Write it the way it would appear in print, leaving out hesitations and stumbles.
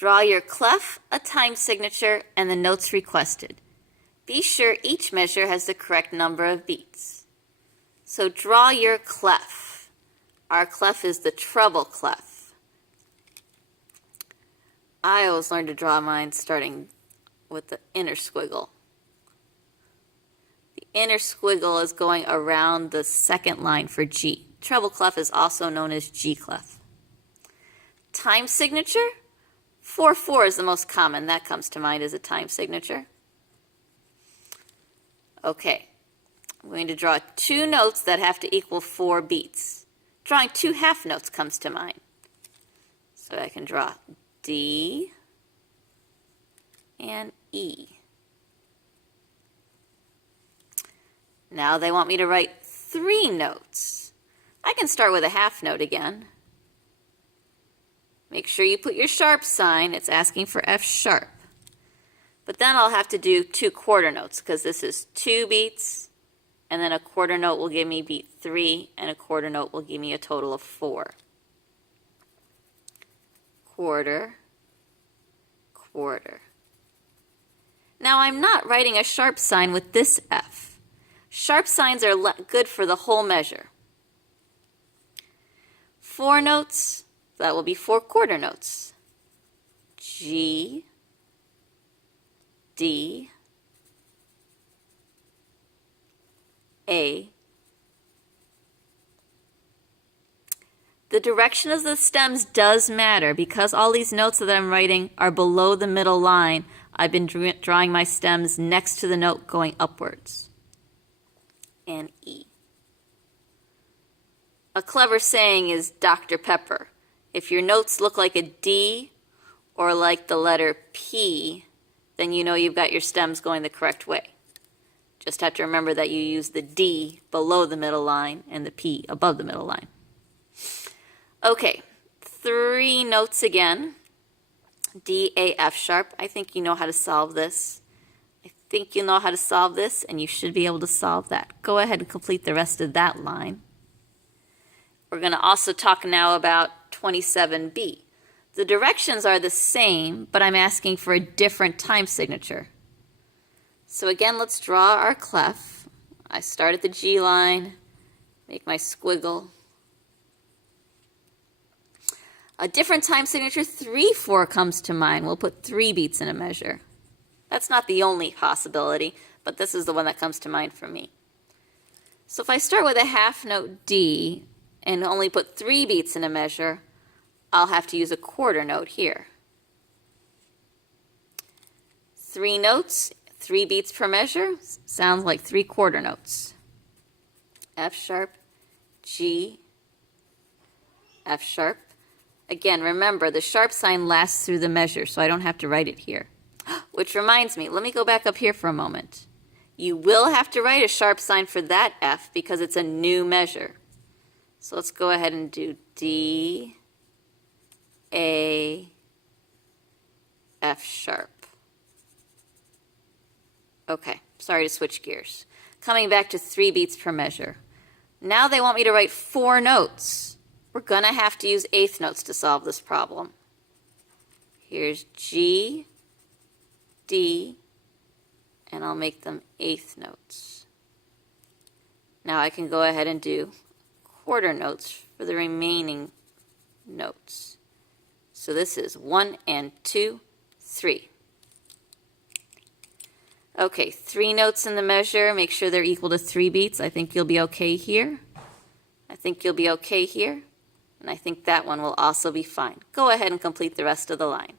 Draw your clef, a time signature, and the notes requested. Be sure each measure has the correct number of beats. So draw your clef. Our clef is the treble clef. I always learn to draw mine starting with the inner squiggle. The inner squiggle is going around the second line for G. Treble clef is also known as G clef. Time signature? 4/4 is the most common. That comes to mind as a time signature. Okay, I'm going to draw 2 notes that have to equal 4 beats. Drawing 2 half notes comes to mind. So I can draw D and E. Now they want me to write 3 notes. I can start with a half note again. Make sure you put your sharp sign. It's asking for F sharp. But then I'll have to do 2 quarter notes because this is 2 beats, and then a quarter note will give me beat 3, and a quarter note will give me a total of 4. Quarter, quarter. Now I'm not writing a sharp sign with this F. Sharp signs are good for the whole measure. 4 notes, that will be 4 quarter notes. G, D, A. The direction of the stems does matter because all these notes that I'm writing are below the middle line. I've been drawing my stems next to the note going upwards. And E. A clever saying is Dr. Pepper. If your notes look like a D or like the letter P, then you know you've got your stems going the correct way. Just have to remember that you use the D below the middle line and the P above the middle line. Okay, 3 notes again. D, A, F sharp. I think you know how to solve this. I think you know how to solve this, and you should be able to solve that. Go ahead and complete the rest of that line. We're going to also talk now about 27B. The directions are the same, but I'm asking for a different time signature. So again, let's draw our clef. I start at the G line, make my squiggle. A different time signature, 3/4 comes to mind. We'll put 3 beats in a measure. That's not the only possibility, but this is the one that comes to mind for me. So if I start with a half note D and only put 3 beats in a measure, I'll have to use a quarter note here. 3 notes, 3 beats per measure, sounds like 3 quarter notes. F sharp, G, F sharp. Again, remember, the sharp sign lasts through the measure, so I don't have to write it here. Which reminds me, let me go back up here for a moment. You will have to write a sharp sign for that F because it's a new measure. So let's go ahead and do D, A, F sharp. Okay, sorry to switch gears. Coming back to 3 beats per measure. Now they want me to write 4 notes. We're going to have to use 1/8 notes to solve this problem. Here's G, D, and I'll make them 1/8 notes. Now I can go ahead and do quarter notes for the remaining notes. So this is 1 and 2, 3. Okay, 3 notes in the measure. Make sure they're equal to 3 beats. I think you'll be okay here. I think you'll be okay here. And I think that one will also be fine. Go ahead and complete the rest of the line.